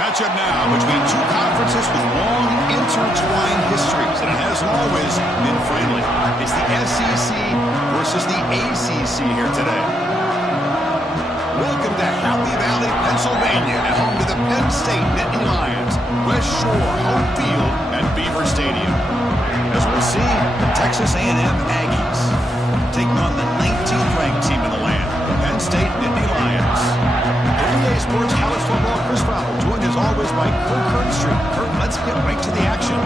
Matchup now between two conferences with long intertwined histories, and it hasn't always been friendly. It's the SEC versus the ACC here today. Welcome to Happy Valley, Pennsylvania, and home to the Penn State Nittany Lions. West Shore home field at Beaver Stadium. As we'll see, the Texas A&M Aggies taking on the 19th ranked team in the land, the Penn State Nittany Lions. EA Sports College Football, Chris Fowler, joined as always by Kurt Kernstreet. Kurt, let's get right to the action.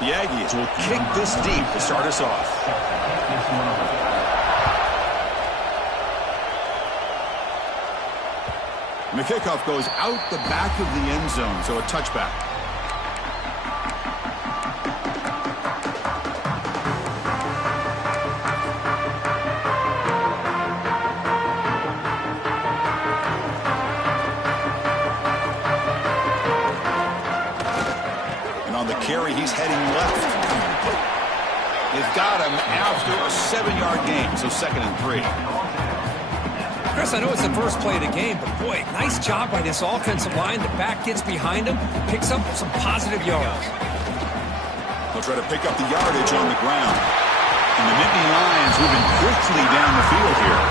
The Aggies will kick this deep to start us off. And the kickoff goes out the back of the end zone, so a touchback. Carry, he's heading left. They've got him after a 7-yard gain, so 2nd and 3. Chris, I know it's the first play of the game, but boy, nice job by this offensive line. The back gets behind him, picks up some positive yards. They'll try to pick up the yardage on the ground. And the Nittany Lions moving quickly down the field here.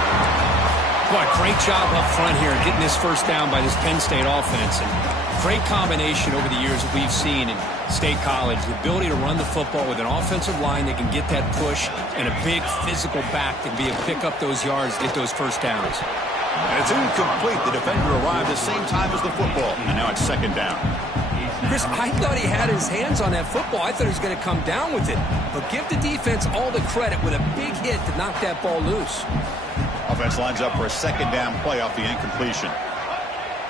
Boy, great job up front here getting this first down by this Penn State offense. And great combination over the years that we've seen in State College. The ability to run the football with an offensive line that can get that push and a big physical back to be able to pick up those yards, get those first downs. And it's incomplete. The defender arrived at the same time as the football. And now it's 2nd down. Chris, I thought he had his hands on that football. I thought he was going to come down with it. But give the defense all the credit with a big hit to knock that ball loose. Offense lines up for a 2nd down play off the incompletion.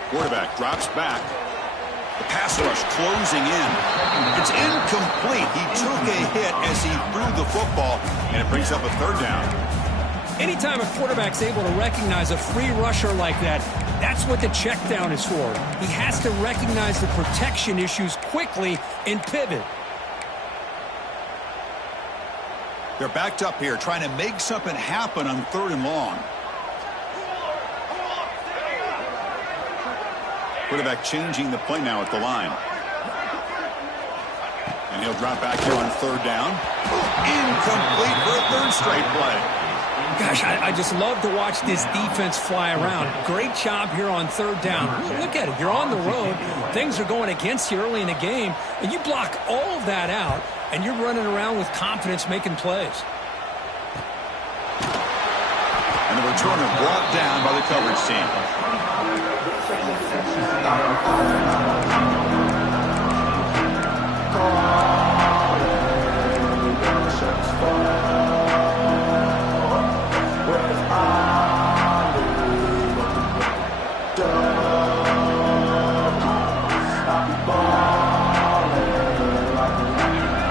Quarterback drops back. The pass rush closing in. It's incomplete. He took a hit as he threw the football, and it brings up a 3rd down. Anytime a quarterback's able to recognize a free rusher like that, that's what the check down is for. He has to recognize the protection issues quickly and pivot. They're backed up here trying to make something happen on 3rd and long. Quarterback changing the play now at the line. And he'll drop back here on 3rd down. Incomplete for a 3rd straight play. Gosh, I just love to watch this defense fly around. Great job here on 3rd down. Look at it. You're on the road. Things are going against you early in the game, and you block all of that out, and you're running around with confidence making plays. And the returner brought down by the coverage team.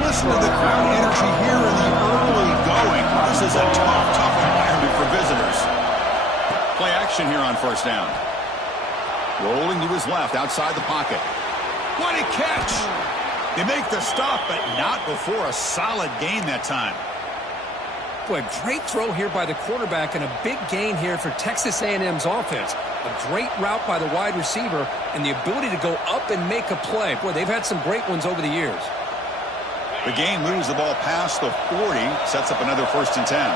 Listen to the crowd energy here in the early going. This is a tough environment for visitors. Play action here on 1st down. Rolling to his left outside the pocket. What a catch! They make the stop, but not before a solid gain that time. Boy, great throw here by the quarterback and a big gain here for Texas A&M's offense. A great route by the wide receiver and the ability to go up and make a play. Boy, they've had some great ones over the years. The game moves the ball past the 40, sets up another 1st and 10.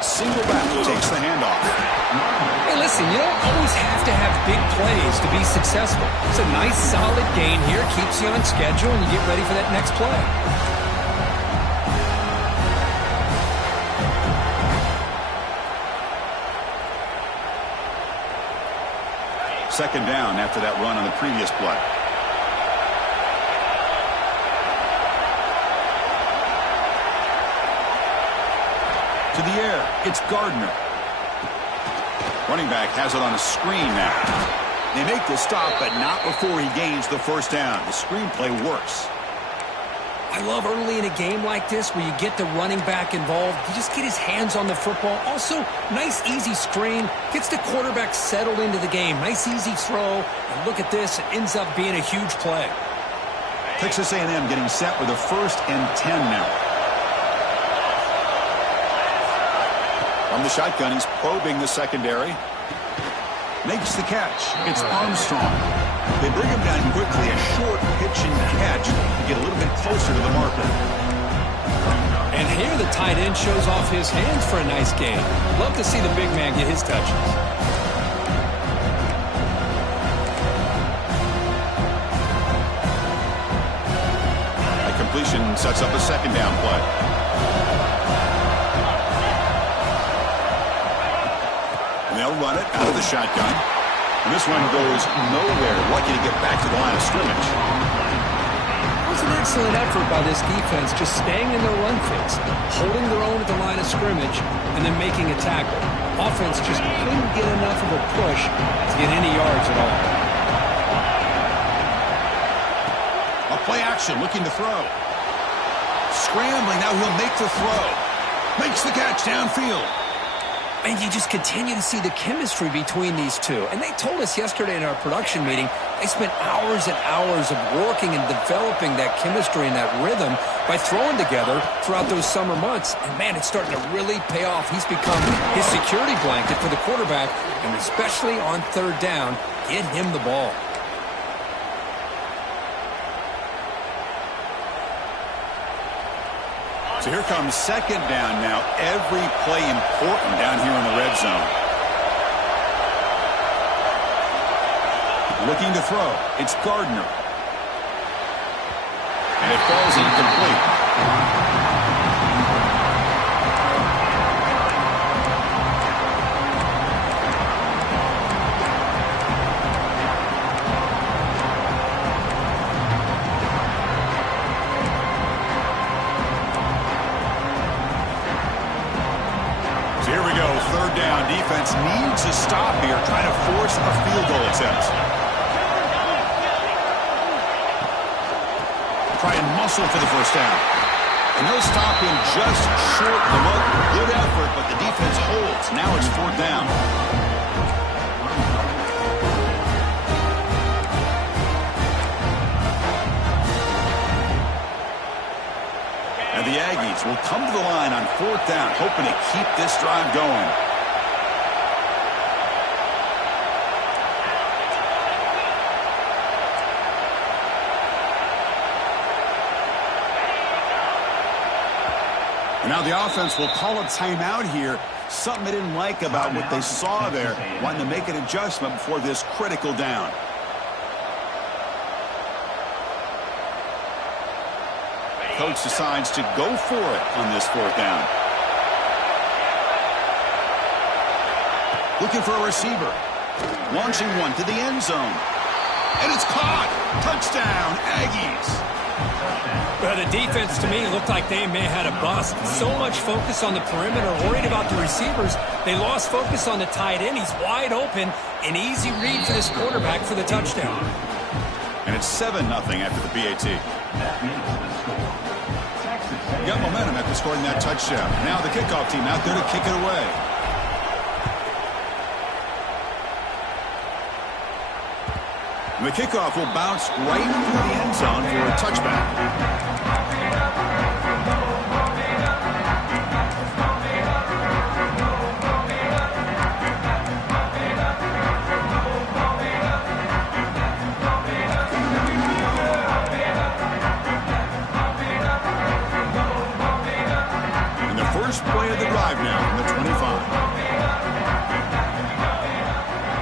Single back takes the handoff. Hey, listen, you don't always have to have big plays to be successful. It's a nice, solid gain here. Keeps you on schedule, and you get ready for that next play. Second down after that run on the previous play. To the air, it's Gardner. Running back has it on a screen now. They make the stop, but not before he gains the first down. The screenplay works. I love early in a game like this where you get the running back involved. You just get his hands on the football. Also, nice, easy screen. Gets the quarterback settled into the game. Nice, easy throw. And look at this. It ends up being a huge play. Texas A&M getting set with a 1st and 10 now. From the shotgun, he's probing the secondary. Makes the catch. It's Armstrong. They bring him down quickly. A short pitch and catch to get a little bit closer to the marker. And here the tight end shows off his hands for a nice gain. Love to see the big man get his touches. That completion sets up a 2nd down play. And they'll run it out of the shotgun. And this one goes nowhere. Lucky to get back to the line of scrimmage. It was an excellent effort by this defense, just staying in their run fits, holding their own at the line of scrimmage, and then making a tackle. Offense just couldn't get enough of a push to get any yards at all. A play action, looking to throw. Scrambling, now he'll make the throw. Makes the catch downfield. And you just continue to see the chemistry between these two. And they told us yesterday in our production meeting, they spent hours and hours of working and developing that chemistry and that rhythm by throwing together throughout those summer months. And, man, it's starting to really pay off. He's become his security blanket for the quarterback, and especially on 3rd down, get him the ball. So here comes 2nd down now. Every play important down here in the red zone. Looking to throw. It's Gardner. And it falls incomplete. Here we go, 3rd down. Defense needs a stop here, trying to force a field goal attempt. Try and muscle for the 1st down. And they'll stop him just short of the mark. Good effort, but the defense holds. Now it's 4th down. And the Aggies will come to the line on 4th down, hoping to keep this drive going. And now the offense will call a timeout here. Something they didn't like about what they saw there. Wanting to make an adjustment before this critical down. Coach decides to go for it on this 4th down. Looking for a receiver. Launching one to the end zone. And it's caught. Touchdown, Aggies. Well, the defense, to me, looked like they may have had a bust. So much focus on the perimeter, worried about the receivers. They lost focus on the tight end. He's wide open. An easy read for this quarterback for the touchdown. And it's 7-0 after the PAT. Got momentum after scoring that touchdown. Now the kickoff team out there to kick it away. And the kickoff will bounce right through the end zone for a touchback. First play of the drive now from the 25.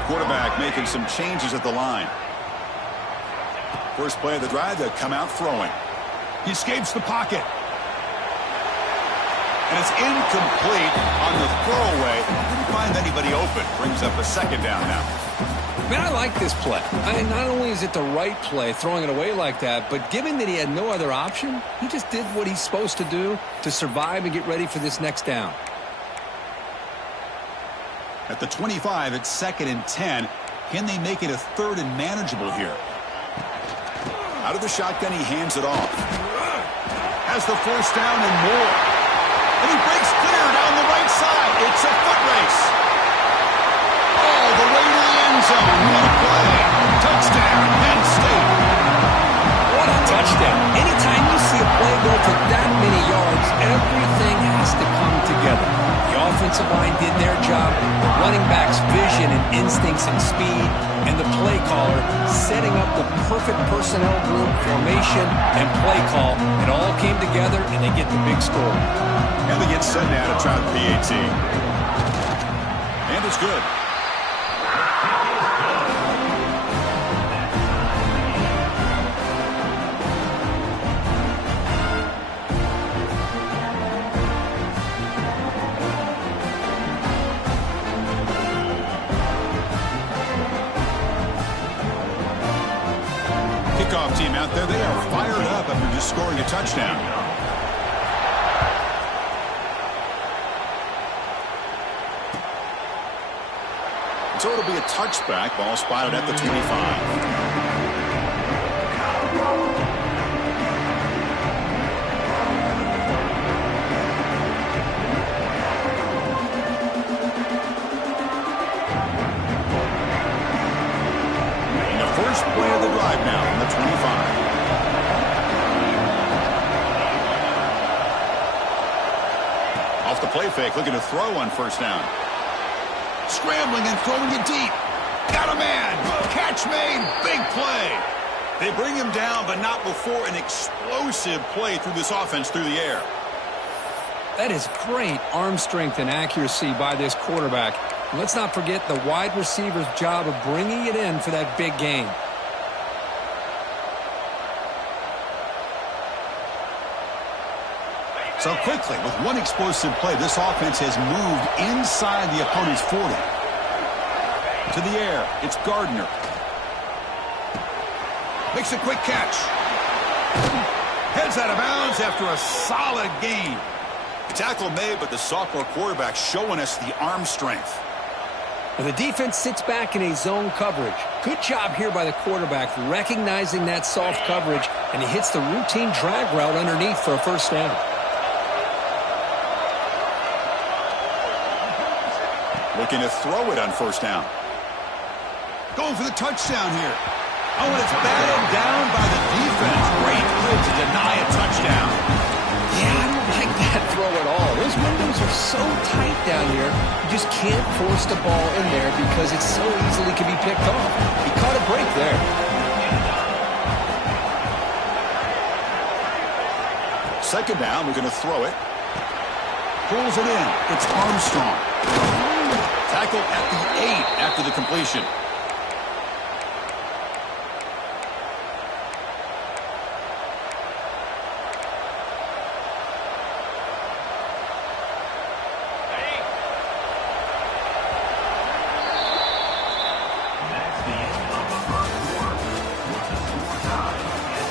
Quarterback making some changes at the line. First play of the drive, they'll come out throwing. He escapes the pocket. And it's incomplete on the throwaway. Didn't find anybody open. Brings up a 2nd down now. Man, I like this play. Not only is it the right play, throwing it away like that, but given that he had no other option, he just did what he's supposed to do to survive and get ready for this next down. At the 25, it's 2nd and 10. Can they make it a 3rd and manageable here? Out of the shotgun, he hands it off. Has the first down and more. And he breaks clear down the right side. It's a foot race. All the way to the end zone. What a play. Touchdown, Penn State. What a touchdown. Anytime you see a play go for that many yards, everything has to come together. The offensive line did their job, the running back's vision and instincts and speed, and the play caller setting up the perfect personnel group, formation, and play call. It all came together, and they get the big score. And they get set now to try the PAT. And it's good. Kickoff team out there, they are fired up after just scoring a touchdown. So it'll be a touchback. Ball spotted at the 25. First play of the drive now from the 25. Off the play fake, looking to throw on first down. Scrambling and throwing it deep. Got a man. Catch made. Big play. They bring him down, but not before an explosive play through this offense through the air. That is great arm strength and accuracy by this quarterback. Let's not forget the wide receiver's job of bringing it in for that big gain. So quickly, with one explosive play, this offense has moved inside the opponent's 40. To the air, it's Gardner. Makes a quick catch. Heads out of bounds after a solid gain. Tackle made, but the sophomore quarterback showing us the arm strength. And the defense sits back in a zone coverage. Good job here by the quarterback recognizing that soft coverage, and he hits the routine drag route underneath for a first down. Looking to throw it on first down. Going for the touchdown here. Oh, and it's batted down by the defense. Great play to deny a touchdown. Yeah, I don't like that throw at all. Those windows are so tight down here. You just can't force the ball in there because it so easily can be picked off. He caught a break there. Second down, we're going to throw it. Pulls it in. It's Armstrong. Tackle at the 8 after the completion.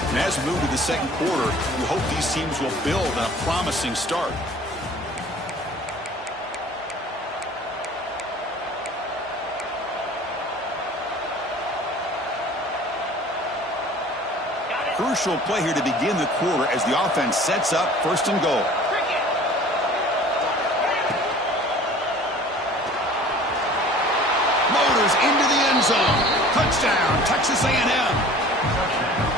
And as we move to the second quarter, we hope these teams will build on a promising start. Crucial play here to begin the quarter as the offense sets up first and goal. Motors into the end zone. Touchdown, Texas A&M.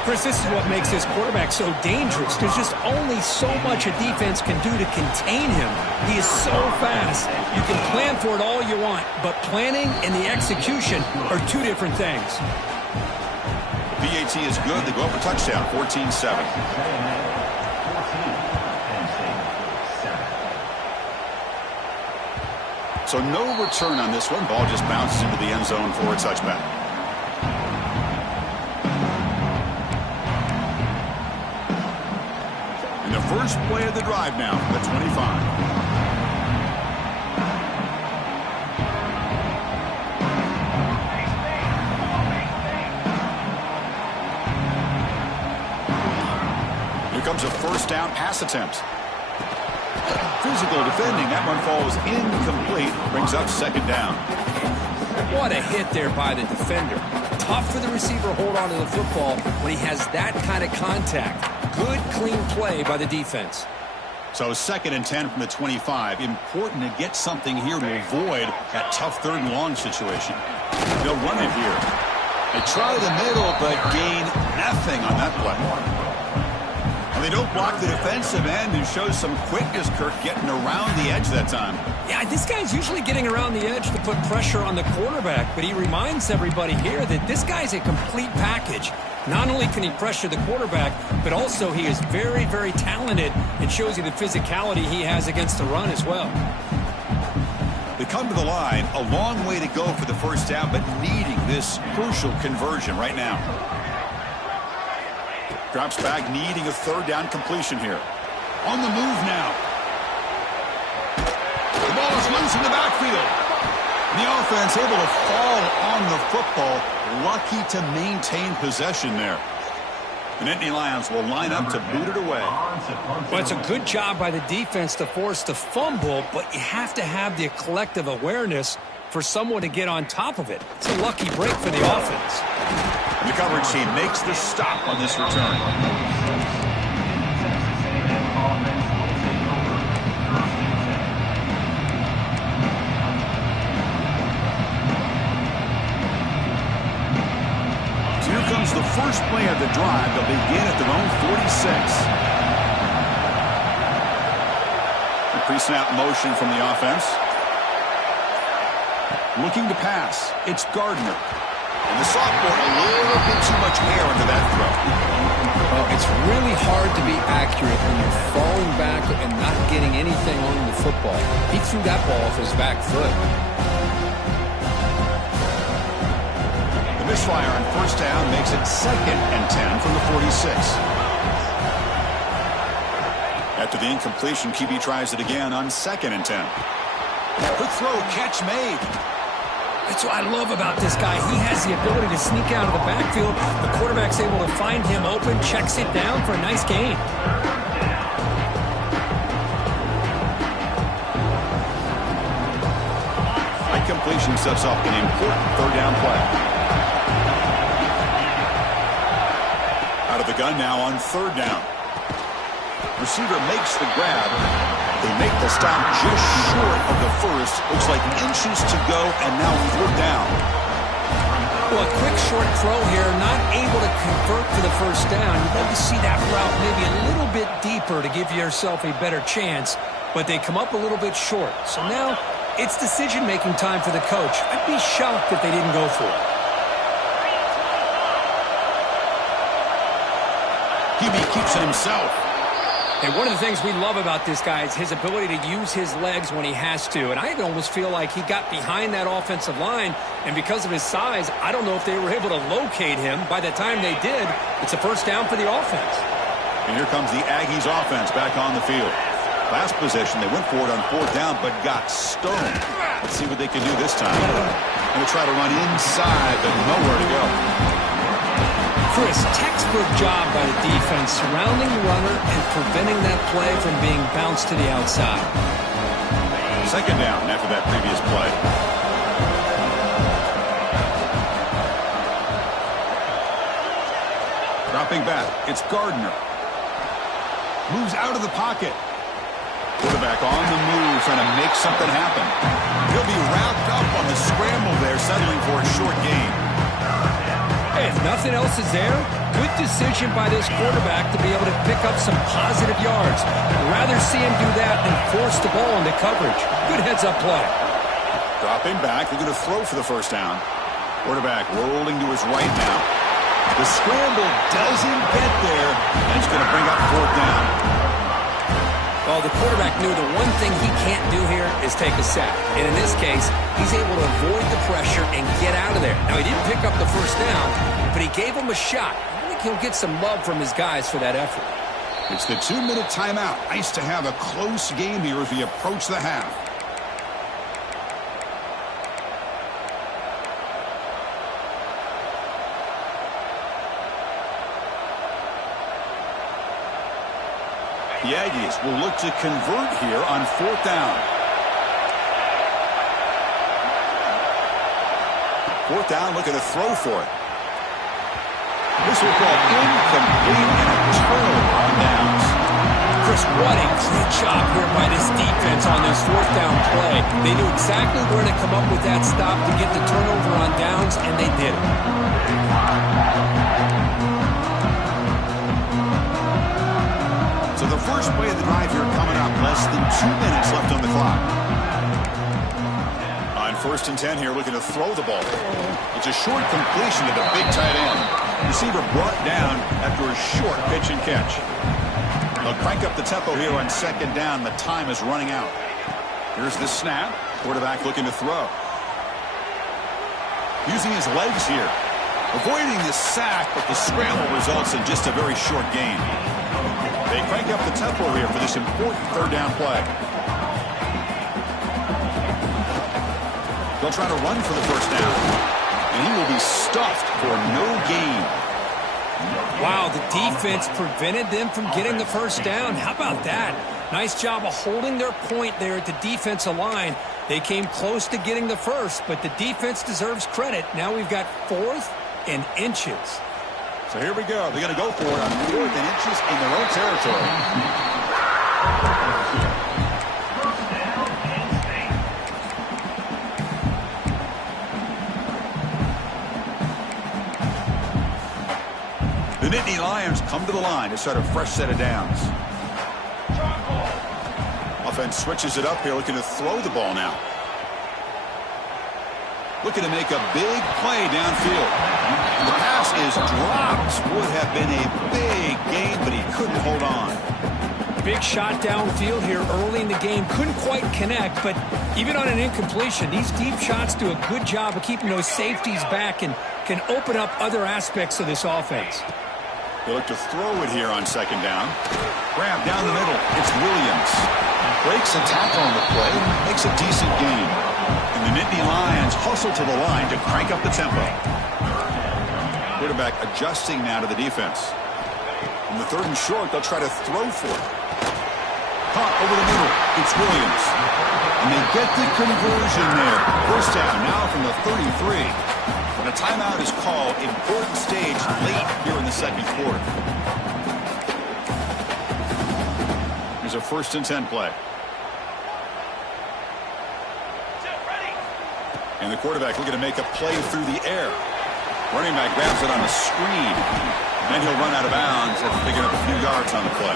Chris, this is what makes this quarterback so dangerous. There's just only so much a defense can do to contain him. He is so fast. You can plan for it all you want, but planning and the execution are two different things. PAT is good. They go up a touchdown, 14-7. So no return on this one. Ball just bounces into the end zone for a touchback. And the first play of the drive now from the 25. Here comes a first down pass attempt. Physical defending. That one falls incomplete. Brings up second down. What a hit there by the defender. Tough for the receiver to hold on to the football when he has that kind of contact. Good, clean play by the defense. So 2nd and 10 from the 25. Important to get something here to avoid that tough 3rd and long situation. They'll run it here. They try the middle, but gain nothing on that play. And they don't block the defensive end, who shows some quickness, Kirk, getting around the edge that time. Yeah, this guy's usually getting around the edge to put pressure on the quarterback, but he reminds everybody here that this guy's a complete package. Not only can he pressure the quarterback, but also he is very, very talented and shows you the physicality he has against the run as well. They come to the line, a long way to go for the first down, but needing this crucial conversion right now. Drops back, needing a 3rd down completion here. On the move now. The ball is loose in the backfield. The offense able to fall on the football. Lucky to maintain possession there. The Nittany Lions will line up to boot it away. Well, it's a good job by the defense to force the fumble, but you have to have the collective awareness for someone to get on top of it. It's a lucky break for the offense. The coverage team makes the stop on this return. So here comes the first play of the drive. They'll begin at their own 46. The pre-snap motion from the offense. Looking to pass. It's Gardner. And the sophomore, a little bit too much air under that throw. Well, it's really hard to be accurate when you're falling back and not getting anything on the football. He threw that ball off his back foot. The misfire on first down makes it 2nd and 10 from the 46. After the incompletion, QB tries it again on 2nd and 10. Quick throw, catch made. That's what I love about this guy. He has the ability to sneak out of the backfield. The quarterback's able to find him open, checks it down for a nice gain. High completion sets up an important 3rd down play. Out of the gun now on 3rd down. Receiver makes the grab. They make the stop just short of the first. Looks like inches to go, and now 4th down. Well, a quick short throw here, not able to convert for the first down. You'd love to see that route maybe a little bit deeper to give yourself a better chance, but they come up a little bit short. So now it's decision-making time for the coach. I'd be shocked if they didn't go for it. QB keeps it himself. And one of the things we love about this guy is his ability to use his legs when he has to. And I almost feel like he got behind that offensive line, and because of his size, I don't know if they were able to locate him. By the time they did, it's a first down for the offense. And here comes the Aggies offense back on the field. Last possession, they went for it on 4th down, but got stoned. Let's see what they can do this time. And we'll try to run inside, but nowhere to go. Chris, textbook job by the defense, surrounding the runner and preventing that play from being bounced to the outside. 2nd down after that previous play. Dropping back, it's Gardner. Moves out of the pocket. Quarterback on the move, trying to make something happen. He'll be wrapped up on the scramble there, settling for a short gain. Hey, if nothing else is there, good decision by this quarterback to be able to pick up some positive yards. I'd rather see him do that than force the ball into coverage. Good heads-up play. Dropping back, they're going to throw for the first down. Quarterback rolling to his right now. The scramble doesn't get there, and it's going to bring up 4th down. Well, the quarterback knew the one thing he can't do here is take a sack. And in this case, he's able to avoid the pressure and get out of there. Now, he didn't pick up the first down, but he gave him a shot. I think he'll get some love from his guys for that effort. It's the 2-minute timeout. Nice to have a close game here as we approach the half. The Aggies will look to convert here on 4th down. 4th down, looking to throw for it. This will call incomplete and a turnover on downs. Chris, what a great job here by this defense on this 4th down play. They knew exactly where to come up with that stop to get the turnover on downs, and they did it. So the first play of the drive here coming up. Less than 2 minutes left on the clock. On 1st and 10 here, looking to throw the ball. It's a short completion to the big tight end. Receiver brought down after a short pitch and catch. They'll crank up the tempo here on 2nd down. The time is running out. Here's the snap. Quarterback looking to throw. Using his legs here. Avoiding the sack, but the scramble results in just a very short gain. They crank up the tempo here for this important 3rd down play. They'll try to run for the 1st down. And he will be stuffed for no gain. Wow, the defense prevented them from getting the 1st down. How about that? Nice job of holding their point there at the defensive line. They came close to getting the 1st, but the defense deserves credit. Now we've got 4th and inches. So here we go. They're going to go for it on 4th and inches in their own territory. The Nittany Lions come to the line to start a fresh set of downs. Offense switches it up here, looking to throw the ball now. Looking to make a big play downfield. The pass is dropped. Would have been a big gain, but he couldn't hold on. Big shot downfield here early in the game. Couldn't quite connect, but even on an incompletion, these deep shots do a good job of keeping those safeties back and can open up other aspects of this offense. They look to throw it here on 2nd down. Grab down the middle. It's Williams. Breaks a tackle on the play. Makes a decent gain. And the Nittany Lions hustle to the line to crank up the tempo. Quarterback adjusting now to the defense. On the 3rd and short, they'll try to throw for it. Caught over the middle. It's Williams. And they get the conversion there. 1st down now from the 33. And a timeout is called. Important stage late here in the 2nd quarter. Here's a 1st and 10 play. And the quarterback looking to make a play through the air. Running back grabs it on a screen. And he'll run out of bounds after picking up a few yards on the play.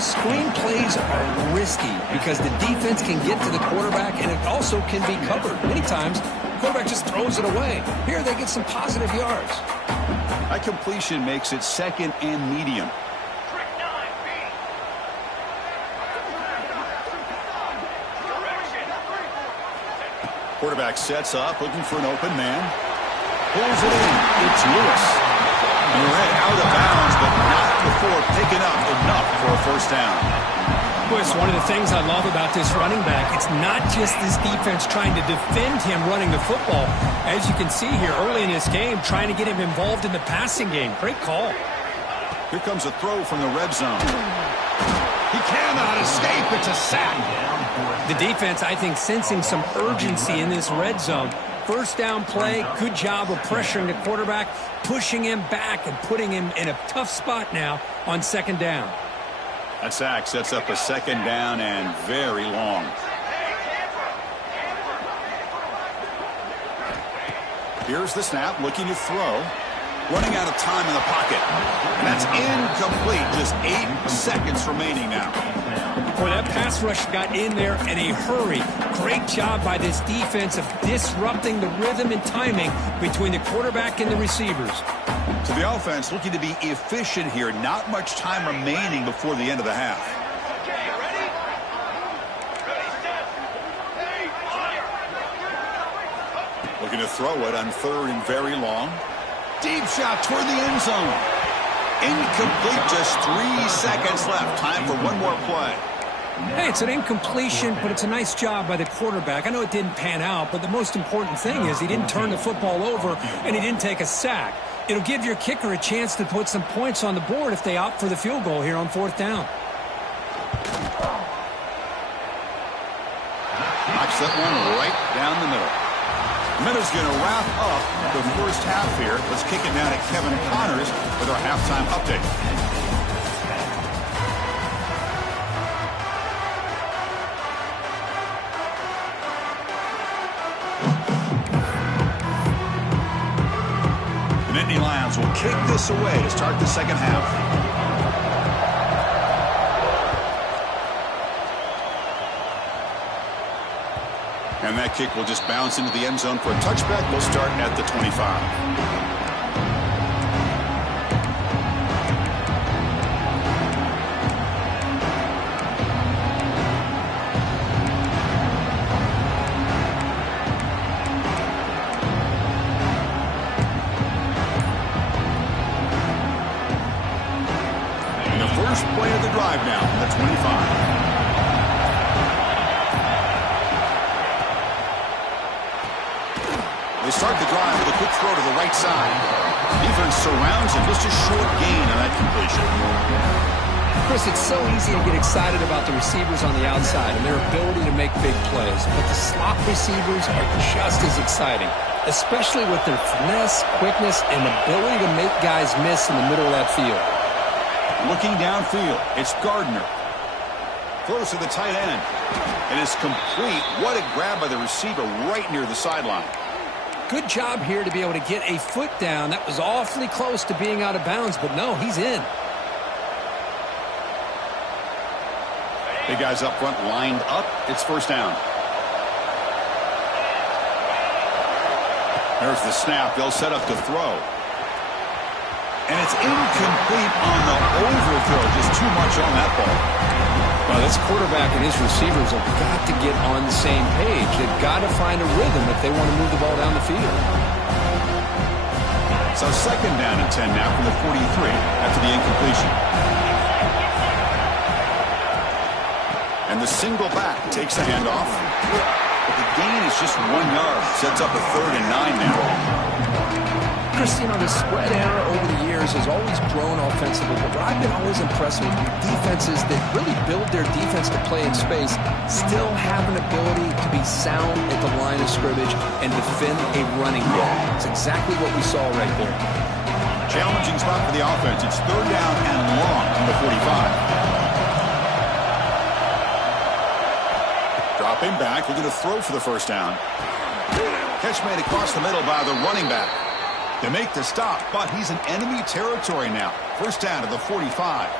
Screen plays are risky because the defense can get to the quarterback and it also can be covered. Many times, the quarterback just throws it away. Here they get some positive yards. That completion makes it 2nd and medium. Quarterback sets up, looking for an open man. Pulls it in. It's Lewis. And ran out of bounds, but not before picking up enough for a 1st down. It's one of the things I love about this running back. It's not just this defense trying to defend him running the football. As you can see here early in this game, trying to get him involved in the passing game. Great call. Here comes a throw from the red zone. He cannot escape. It's a sack. The defense, I think, sensing some urgency in this red zone. 1st down play, good job of pressuring the quarterback, pushing him back and putting him in a tough spot now on 2nd down. That sack sets up a 2nd down and very long. Here's the snap, looking to throw. Running out of time in the pocket. And that's incomplete. Just 8 seconds remaining now. Boy, that pass rush got in there in a hurry. Great job by this defense of disrupting the rhythm and timing between the quarterback and the receivers. So the offense looking to be efficient here. Not much time remaining before the end of the half. Looking to throw it on 3rd and very long. Deep shot toward the end zone. Incomplete, just 3 seconds left. Time for one more play. Hey, it's an incompletion, but it's a nice job by the quarterback. I know it didn't pan out, but the most important thing is he didn't turn the football over and he didn't take a sack. It'll give your kicker a chance to put some points on the board if they opt for the field goal here on 4th down. Knocks that one right down the middle. Minutes going to wrap up the first half here. Let's kick it down to Kevin Connors with our halftime update. The Nittany Lions will kick this away to start the second half. And that kick will just bounce into the end zone for a touchback. We'll start at the 25. And the first play of the drive now from the 25. They start the drive with a quick throw to the right side. Defense surrounds him. Just a short gain on that completion. Chris, it's so easy to get excited about the receivers on the outside and their ability to make big plays. But the slot receivers are just as exciting, especially with their finesse, quickness, and ability to make guys miss in the middle of that field. Looking downfield, it's Gardner. Throws to the tight end. And it's complete. What a grab by the receiver right near the sideline. Good job here to be able to get a foot down. That was awfully close to being out of bounds, but no, he's in. Big guys up front lined up. It's first down. There's the snap. They'll set up to throw. And it's incomplete on the overthrow. Just too much on that ball. Well, this quarterback and his receivers have got to get on the same page. They've got to find a rhythm if they want to move the ball down the field. So second down and 10 now from the 43 after the incompletion. And the single back takes the handoff. But the gain is just 1 yard. Sets up a 3rd and 9 now. Chris, you know, the spread error over the years has always grown offensively, but what I've been always impressed with defenses that really build their defense to play in space still have an ability to be sound at the line of scrimmage and defend a running ball. It's exactly what we saw right there. Challenging spot for the offense. It's 3rd down and long from the 45. Dropping back, looking to throw for the first down. Catch made across the middle by the running back. They make the stop, but he's in enemy territory now. First down to the 45.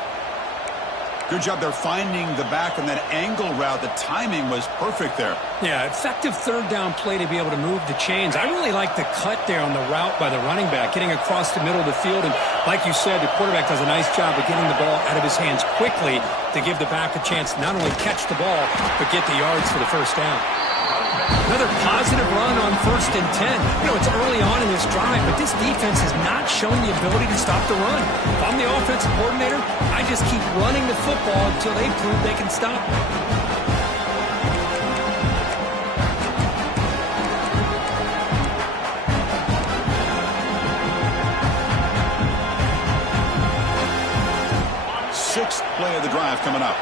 Good job there finding the back on that angle route. The timing was perfect there. Yeah, effective third down play to be able to move the chains. I really like the cut there on the route by the running back, getting across the middle of the field. And like you said, the quarterback does a nice job of getting the ball out of his hands quickly to give the back a chance to not only catch the ball, but get the yards for the first down. Another positive run on 1st and 10. You know, it's early on in this drive, but this defense has not shown the ability to stop the run. If I'm the offensive coordinator, I just keep running the football until they prove they can stop it. Sixth play of the drive coming up.